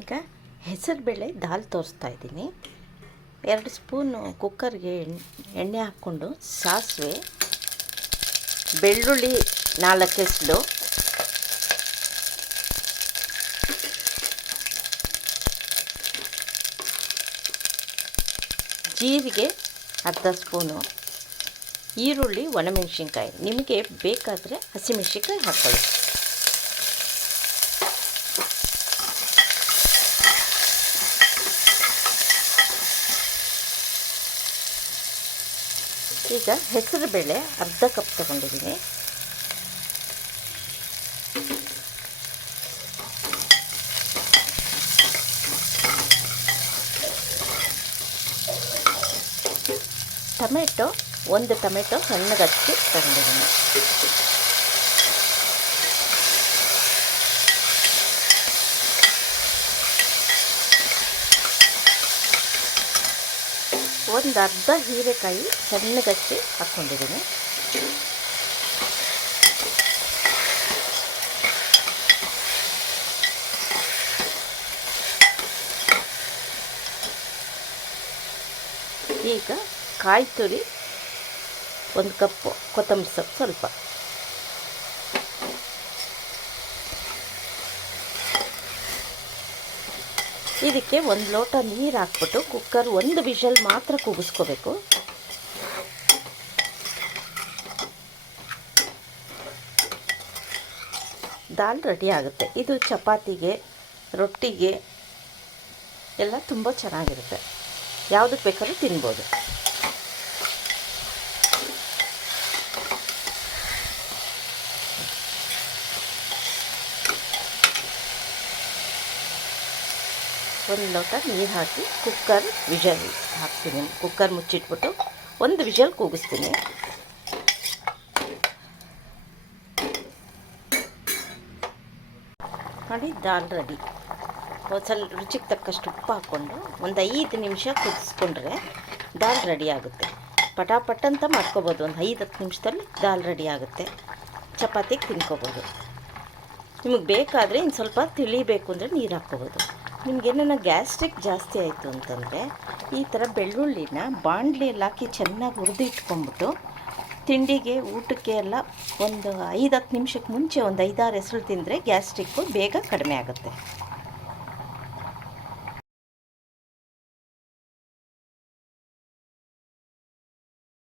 ಈಗ ಹೆಸರುಬೇಳೆ ದಾಲ್ ತೋರಿಸ್ತಾ ಇದ್ದೀನಿ. ಎರಡು ಸ್ಪೂನು ಕುಕ್ಕರ್ಗೆ ಎಣ್ಣೆ ಹಾಕ್ಕೊಂಡು ಸಾಸಿವೆ, ಬೆಳ್ಳುಳ್ಳಿ ನಾಲ್ಕು ಎಸ್ಲು ಜೀರಿಗೆ ಅರ್ಧ ಸ್ಪೂನು. ಈರುಳ್ಳಿ ಒಣಮೆಣಸಿನ್ಕಾಯಿ. ನಿಮಗೆ ಬೇಕಾದರೆ ಹಸಿಮೆಣ್ಸಿನ್ಕಾಯಿ ಹಾಕ್ಕೊಳ್ಳಿ ಈಗ ಹೆಸರು ಬೇಳೆ ಅರ್ಧ ಕಪ್ ತಗೊಂಡಿದ್ದೀನಿ. ಟೊಮೆಟೊ ಒಂದು ಟೊಮೆಟೊ ಸಣ್ಣಗೆ ಹಚ್ಚಿ ತಗೊಂಡಿದ್ದೀನಿ. ಒಂದು ಅರ್ಧ ಹೀರೆಕಾಯಿ ಸಣ್ಣಗೆ ಹಚ್ಚಿ ಹಾಕ್ಕೊಂಡಿದ್ದೀನಿ. ಈಗ ಕಾಯಿ ತುರಿ ಒಂದು ಕಪ್ಪು ಕೊತ್ತಂಬರಿ ಸೊಪ್ಪು ಸ್ವಲ್ಪ. ಇದಕ್ಕೆ ಒಂದು ಲೋಟ ನೀರು ಹಾಕ್ಬಿಟ್ಟು ಕುಕ್ಕರ್ ಒಂದು ವಿಷಲ್ ಮಾತ್ರ ಕೂಗಿಸ್ಕೋಬೇಕು. ದಾಲ್ ರೆಡಿ ಆಗುತ್ತೆ. ಇದು ಚಪಾತಿಗೆ, ರೊಟ್ಟಿಗೆ, ಎಲ್ಲ ತುಂಬ ಚೆನ್ನಾಗಿರುತ್ತೆ. ಯಾವುದಕ್ಕೆ ಬೇಕಾದ್ರೂ ತಿನ್ಬೋದು. ಒಂದು ಲೋಟ ನೀರು ಹಾಕಿ ಕುಕ್ಕರ್ ವಿಷಲ್ ಹಾಕ್ತೀನಿ. ಕುಕ್ಕರ್ ಮುಚ್ಚಿಟ್ಬಿಟ್ಟು ಒಂದು ವಿಜಲ್ ಕೂಗಿಸ್ತೀನಿ. ನೋಡಿ, ದಾಲ್ ರೆಡಿ. ಸ್ವಲ್ಪ ರುಚಿಗೆ ತಕ್ಕಷ್ಟು ಉಪ್ಪು ಹಾಕ್ಕೊಂಡು ಒಂದು ಐದು ನಿಮಿಷ ಕುದಿಸ್ಕೊಂಡ್ರೆ ದಾಲ್ ರೆಡಿ ಆಗುತ್ತೆ. ಪಟಾಪಟ್ ಅಂತ ಮಾಡ್ಕೋಬೋದು. ಒಂದು ಐದು, ಹತ್ತು ನಿಮಿಷದಲ್ಲಿ ದಾಲ್ ರೆಡಿ ಆಗುತ್ತೆ. ಚಪಾತಿಗೆ ತಿನ್ಕೋಬೋದು. ನಿಮಗೆ ಬೇಕಾದರೆ ಇನ್ನು ಸ್ವಲ್ಪ ತಿಳಿಬೇಕು ಅಂದರೆ ನೀರು ಹಾಕ್ಕೋಬೋದು. ನಿಮಗೇನ ಗ್ಯಾಸ್ಟ್ರಿಕ್ ಜಾಸ್ತಿ ಆಯಿತು ಅಂತಂದರೆ ಈ ಥರ ಬೆಳ್ಳುಳ್ಳಿನ ಬಾಣಲೆಯಲ್ಲಿ ಹಾಕಿ ಚೆನ್ನಾಗಿ ಹುರಿದು ಇಟ್ಕೊಂಬಿಟ್ಟು ತಿಂಡಿಗೆ, ಊಟಕ್ಕೆ ಎಲ್ಲ ಒಂದು ಐದು ಹತ್ತು ನಿಮಿಷಕ್ಕೆ ಮುಂಚೆ ಒಂದು ಐದಾರು ಹೆಸರು ತಿಂದರೆ ಗ್ಯಾಸ್ಟ್ರಿಕ್ಕು ಬೇಗ ಕಡಿಮೆ ಆಗುತ್ತೆ.